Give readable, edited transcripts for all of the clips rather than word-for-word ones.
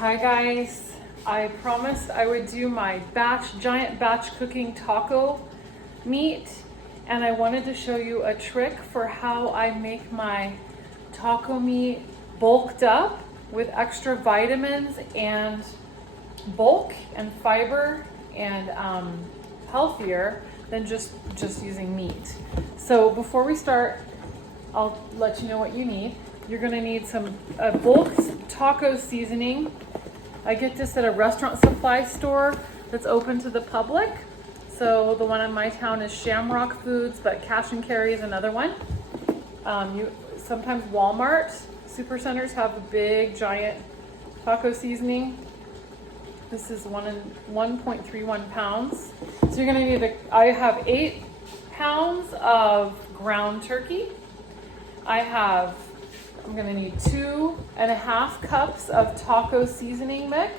Hi guys, I promised I would do my giant batch cooking taco meat, and I wanted to show you a trick for how I make my taco meat bulked up with extra vitamins and bulk and fiber and healthier than just using meat. So before we start, I'll let you know what you need. You're gonna need some bulk taco seasoning. I get this at a restaurant supply store that's open to the public. So the one in my town is Shamrock Foods, but Cash and Carry is another one. Sometimes Walmart supercenters have a big giant taco seasoning. This is 1.31 pounds. So you're gonna need I have 8 pounds of ground turkey. I'm gonna need 2.5 cups of taco seasoning mix.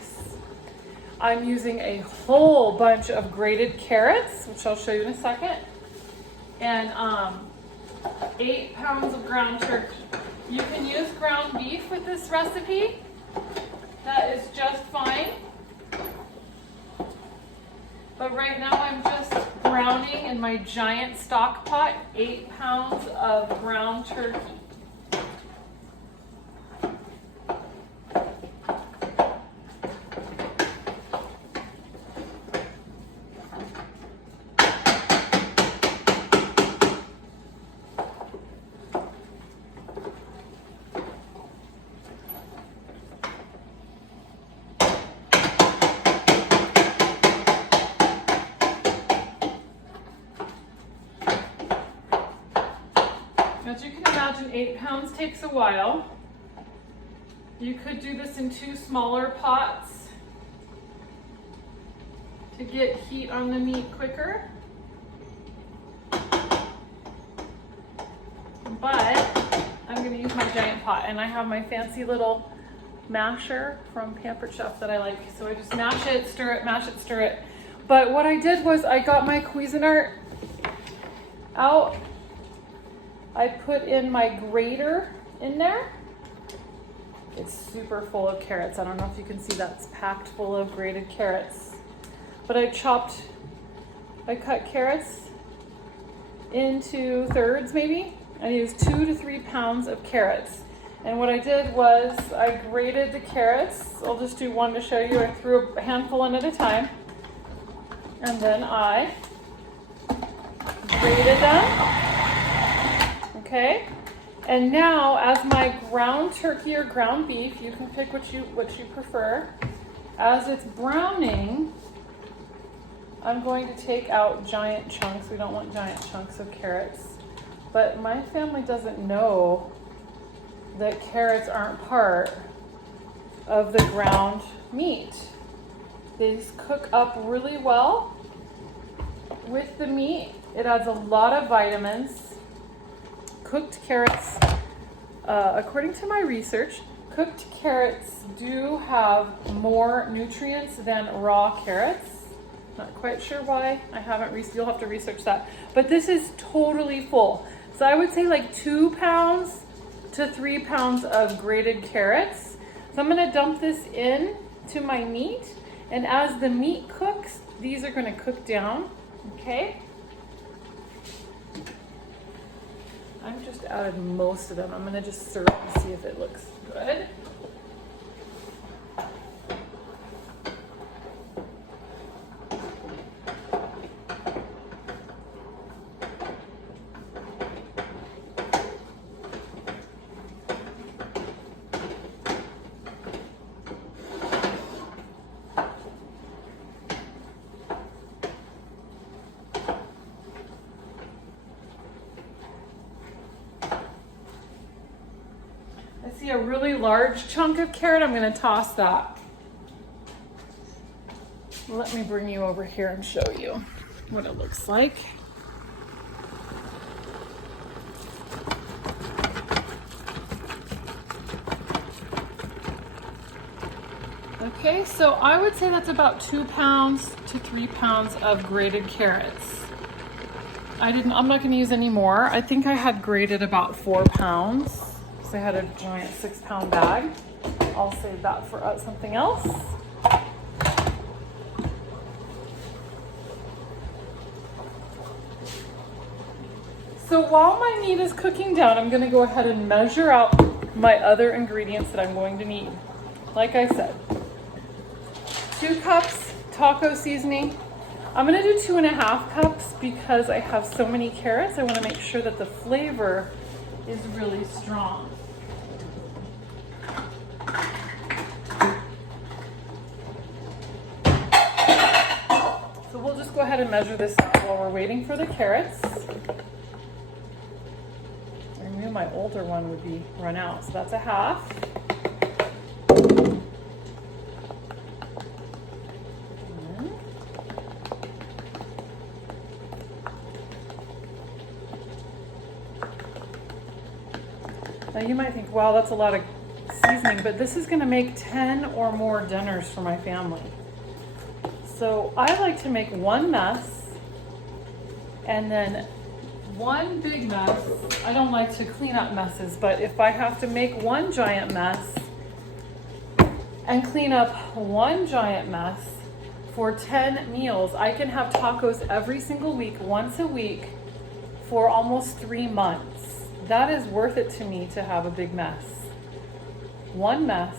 I'm using a whole bunch of grated carrots, which I'll show you in a second. And 8 pounds of ground turkey. You can use ground beef with this recipe. That is just fine. But right now I'm just browning in my giant stock pot 8 pounds of ground turkey. As you can imagine, 8 pounds takes a while. You could do this in 2 smaller pots to get heat on the meat quicker. But I'm going to use my giant pot, and I have my fancy little masher from Pampered Chef that I like. So I just mash it, stir it, mash it, stir it. But what I did was I got my Cuisinart out. I put in my grater in there. It's super full of carrots. I don't know if you can see that's packed full of grated carrots. But I cut carrots into thirds maybe. I used 2 to 3 pounds of carrots. And what I did was I grated the carrots. I'll just do one to show you. I threw a handful in at a time. And then I grated them. Okay, and now as my ground turkey or ground beef, you can pick what you prefer. As it's browning, I'm going to take out giant chunks. We don't want giant chunks of carrots. But my family doesn't know that carrots aren't part of the ground meat. They cook up really well with the meat. It adds a lot of vitamins. Cooked carrots, according to my research, cooked carrots do have more nutrients than raw carrots. Not quite sure why. You'll have to research that. But this is totally full. So I would say like 2 pounds to 3 pounds of grated carrots. So I'm gonna dump this in to my meat. And as the meat cooks, these are gonna cook down, okay? I've just added most of them. I'm gonna just stir it and see if it looks good. I see a really large chunk of carrot. I'm going to toss that. Let me bring you over here and show you what it looks like. Okay, so I would say that's about 2 pounds to 3 pounds of grated carrots. I'm not going to use any more. I think I had grated about 4 pounds. So I had a giant 6-pound bag. I'll say save that for something else. So while my meat is cooking down, I'm going to go ahead and measure out my other ingredients that I'm going to need. Like I said, 2 cups taco seasoning. I'm going to do 2.5 cups because I have so many carrots. I want to make sure that the flavor is really strong. So we'll just go ahead and measure this out while we're waiting for the carrots. I knew my older one would be run out, so that's 1/2. Now you might think, wow, that's a lot of seasoning, but this is going to make 10 or more dinners for my family. So I like to make one mess and then one big mess. I don't like to clean up messes, but if I have to make one giant mess and clean up one giant mess for 10 meals, I can have tacos every single week, once a week, for almost 3 months. That is worth it to me to have a big mess. One mess,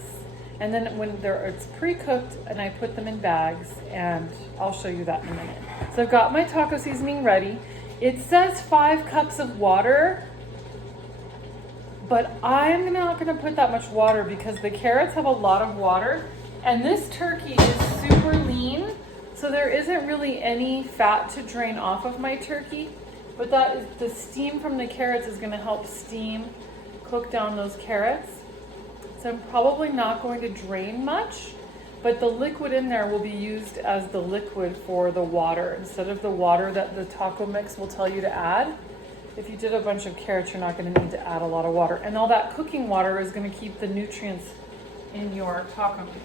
and then when it's pre-cooked and I put them in bags, and I'll show you that in a minute. So I've got my taco seasoning ready. It says 5 cups of water, but I'm not gonna put that much water because the carrots have a lot of water, and this turkey is super lean, so there isn't really any fat to drain off of my turkey, but the steam from the carrots is gonna help cook down those carrots. So I'm probably not going to drain much, but the liquid in there will be used as the liquid for the water instead of the water that the taco mix will tell you to add. If you did a bunch of carrots, you're not going to need to add a lot of water. And all that cooking water is going to keep the nutrients in your taco meat.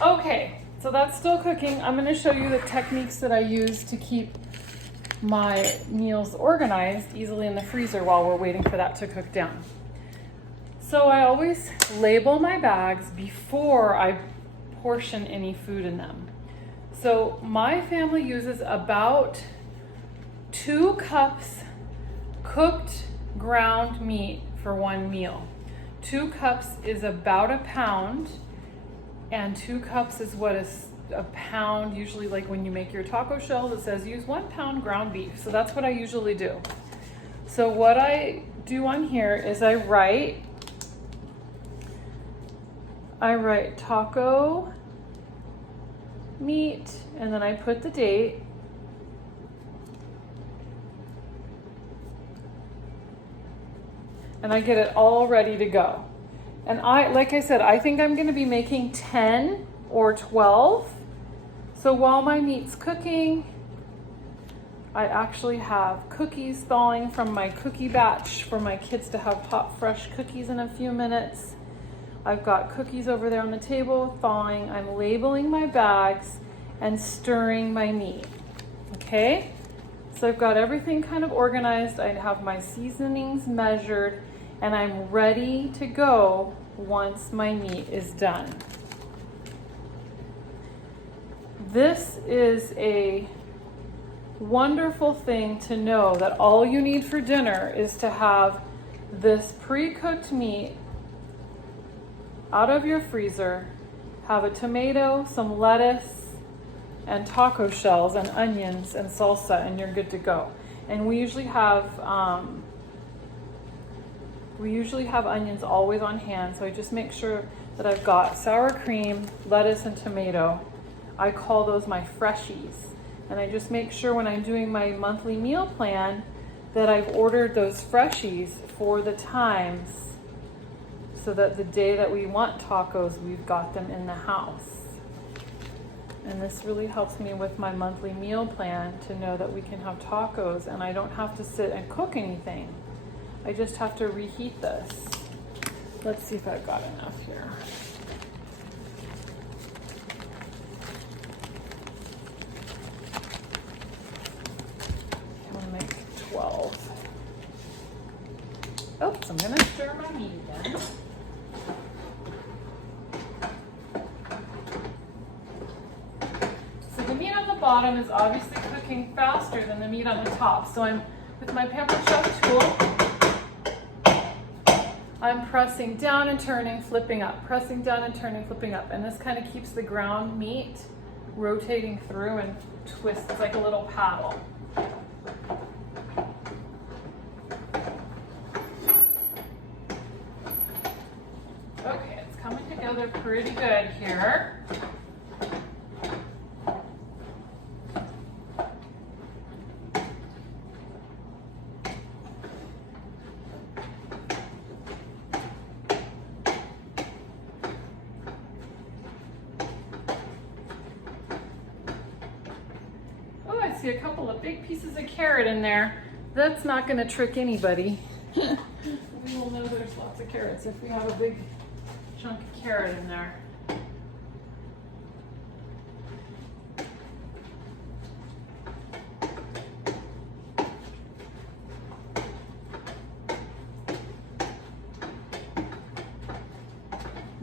Okay, so that's still cooking. I'm going to show you the techniques that I use to keep my meals organized easily in the freezer while we're waiting for that to cook down. So I always label my bags before I portion any food in them. So my family uses about 2 cups cooked ground meat for one meal. 2 cups is about a pound. And 2 cups is what is a pound, usually like when you make your taco shells, it says use 1 pound ground beef. So that's what I usually do. So what I do on here is I write taco meat, and then I put the date. And I get it all ready to go. And like I said, I think I'm going to be making 10 or 12. So while my meat's cooking, I actually have cookies thawing from my cookie batch for my kids to have hot, fresh cookies in a few minutes. I've got cookies over there on the table thawing. I'm labeling my bags and stirring my meat. Okay? So I've got everything kind of organized. I have my seasonings measured, and I'm ready to go once my meat is done. This is a wonderful thing to know that all you need for dinner is to have this pre-cooked meat out of your freezer, have a tomato, some lettuce, and taco shells and onions and salsa, and you're good to go. And we usually have onions always on hand, so I just make sure that I've got sour cream, lettuce, and tomato. I call those my freshies. And I just make sure when I'm doing my monthly meal plan that I've ordered those freshies for the times so that the day that we want tacos, we've got them in the house. And this really helps me with my monthly meal plan to know that we can have tacos and I don't have to sit and cook anything. I just have to reheat this. Let's see if I've got enough here. I'm gonna make 12. Oops, I'm gonna stir my meat again. So the meat on the bottom is obviously cooking faster than the meat on the top. So I'm, with my Pampered Chef tool, I'm pressing down and turning, flipping up, pressing down and turning, flipping up. And this kind of keeps the ground meat rotating through and twists like a little paddle. Okay, it's coming together pretty good here. A couple of big pieces of carrot in there. That's not going to trick anybody. We will know there's lots of carrots if we have a big chunk of carrot in there.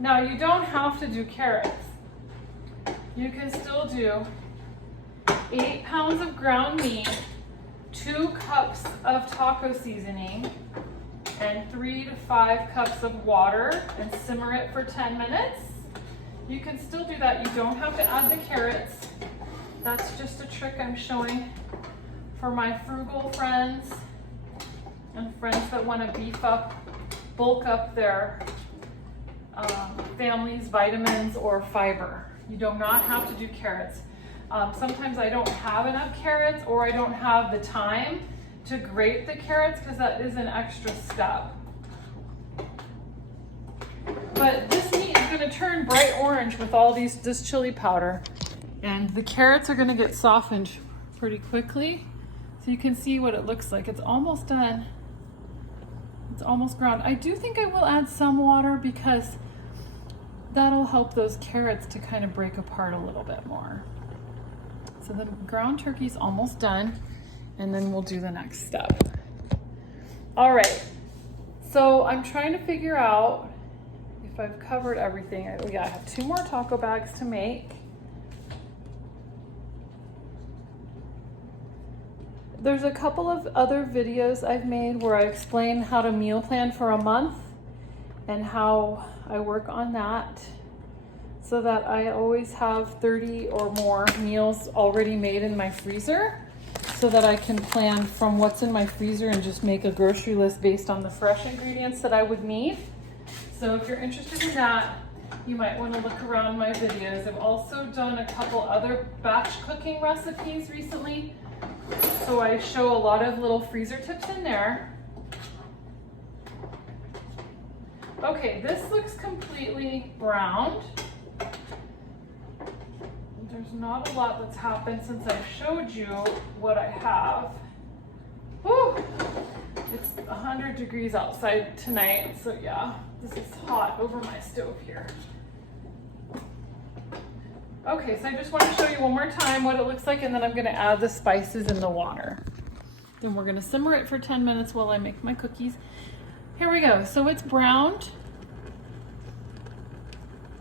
Now you don't have to do carrots. You can still do 8 pounds of ground meat, 2 cups of taco seasoning, and 3 to 5 cups of water, and simmer it for 10 minutes. You can still do that. You don't have to add the carrots. That's just a trick I'm showing for my frugal friends and friends that want to beef up, bulk up their family's vitamins or fiber. You do not have to do carrots. Sometimes I don't have enough carrots or I don't have the time to grate the carrots because that is an extra step. But this meat is going to turn bright orange with all this chili powder, and the carrots are going to get softened pretty quickly. So you can see what it looks like. It's almost done. It's almost ground. I do think I will add some water because that'll help those carrots to kind of break apart a little bit more. So the ground turkey's almost done, and then we'll do the next step. All right, so I'm trying to figure out if I've covered everything. I have 2 more taco bags to make. There's a couple of other videos I've made where I explain how to meal plan for a month and how I work on that, so that I always have 30 or more meals already made in my freezer, so that I can plan from what's in my freezer and just make a grocery list based on the fresh ingredients that I would need. So if you're interested in that, you might want to look around my videos. I've also done a couple other batch cooking recipes recently, so I show a lot of little freezer tips in there. Okay, this looks completely browned. There's not a lot that's happened since I showed you what I have. Whew. It's 100 degrees outside tonight, so yeah, this is hot over my stove here. Okay, so I just want to show you one more time what it looks like, and then I'm going to add the spices in the water. Then we're going to simmer it for 10 minutes while I make my cookies. Here we go. So it's browned.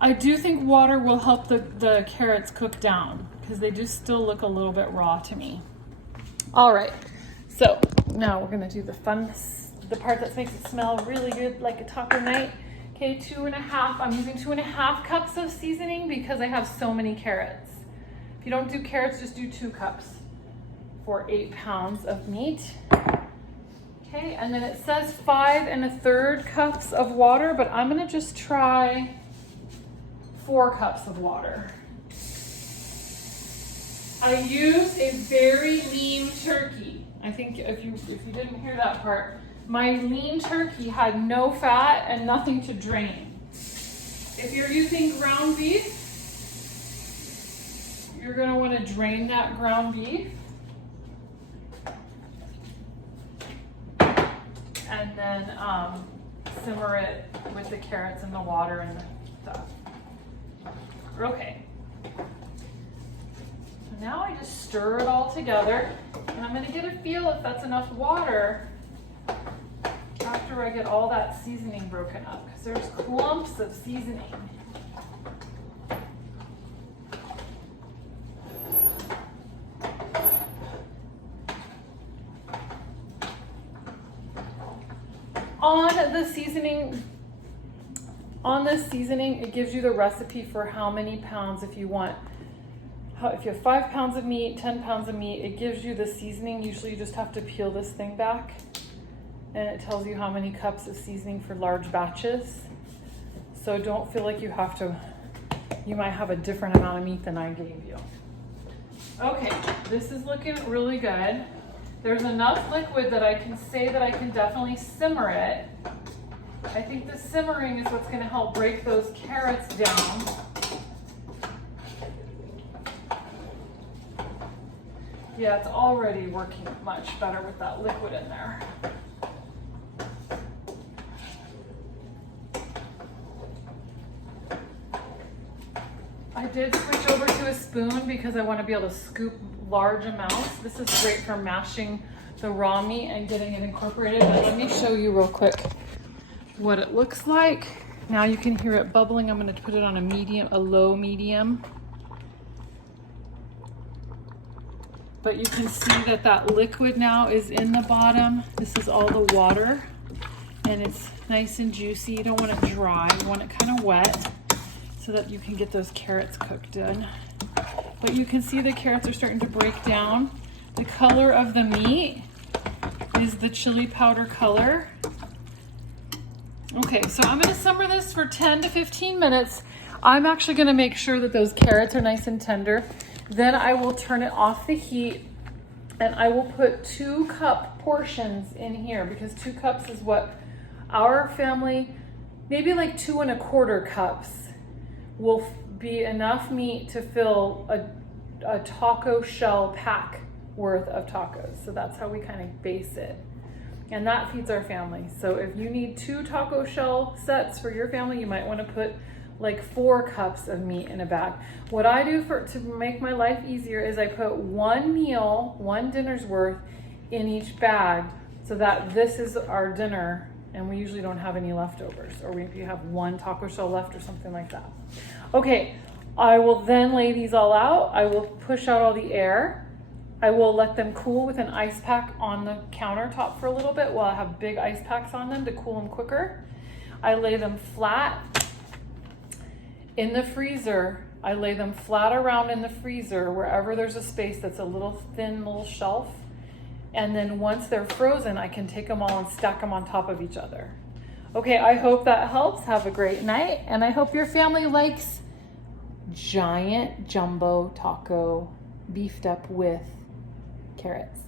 I do think water will help the carrots cook down because they do still look a little bit raw to me. All right, so now we're gonna do the fun the part that makes it smell really good like a taco night. Okay, 2.5, I'm using 2.5 cups of seasoning because I have so many carrots. If you don't do carrots, just do 2 cups for 8 pounds of meat. Okay, and then it says 5 1/3 cups of water, but I'm gonna just try 4 cups of water. I use a very lean turkey. I think if you didn't hear that part, my lean turkey had no fat and nothing to drain. If you're using ground beef, you're gonna wanna drain that ground beef. And then simmer it with the carrots and the water and the stuff. Okay. So now I just stir it all together, and I'm gonna get a feel if that's enough water after I get all that seasoning broken up, because there's clumps of seasoning. On the seasoning, it gives you the recipe for how many pounds if you want. If you have 5 pounds of meat, 10 pounds of meat, it gives you the seasoning. Usually you just have to peel this thing back, and it tells you how many cups of seasoning for large batches. So don't feel like you have to, you might have a different amount of meat than I gave you. Okay, this is looking really good. There's enough liquid that I can say that I can definitely simmer it. I think the simmering is what's going to help break those carrots down. Yeah, it's already working much better with that liquid in there. I did switch over to a spoon because I want to be able to scoop large amounts. This is great for mashing the raw meat and getting it incorporated. But let me show you real quick what it looks like. Now you can hear it bubbling. I'm going to put it on a low medium. But you can see that that liquid now is in the bottom. This is all the water, and it's nice and juicy. You don't want it dry. You want it kind of wet so that you can get those carrots cooked in. But you can see the carrots are starting to break down. The color of the meat is the chili powder color. Okay, so I'm gonna simmer this for 10 to 15 minutes. I'm actually gonna make sure that those carrots are nice and tender. Then I will turn it off the heat, and I will put 2 cup portions in here, because 2 cups is what our family, maybe like 2 1/4 cups will be enough meat to fill a taco shell pack worth of tacos. So that's how we kind of base it. And that feeds our family. So if you need 2 taco shell sets for your family, you might want to put like 4 cups of meat in a bag. What I do to make my life easier is I put 1 meal, 1 dinner's worth in each bag, so that this is our dinner, and we usually don't have any leftovers, or if you have 1 taco shell left or something like that. Okay, I will then lay these all out. I will push out all the air. I will let them cool with an ice pack on the countertop for a little bit while I have big ice packs on them to cool them quicker. I lay them flat in the freezer. I lay them flat around in the freezer wherever there's a space that's a little thin little shelf. And then once they're frozen, I can take them all and stack them on top of each other. Okay, I hope that helps. Have a great night. And I hope your family likes giant jumbo taco beefed up with carrots.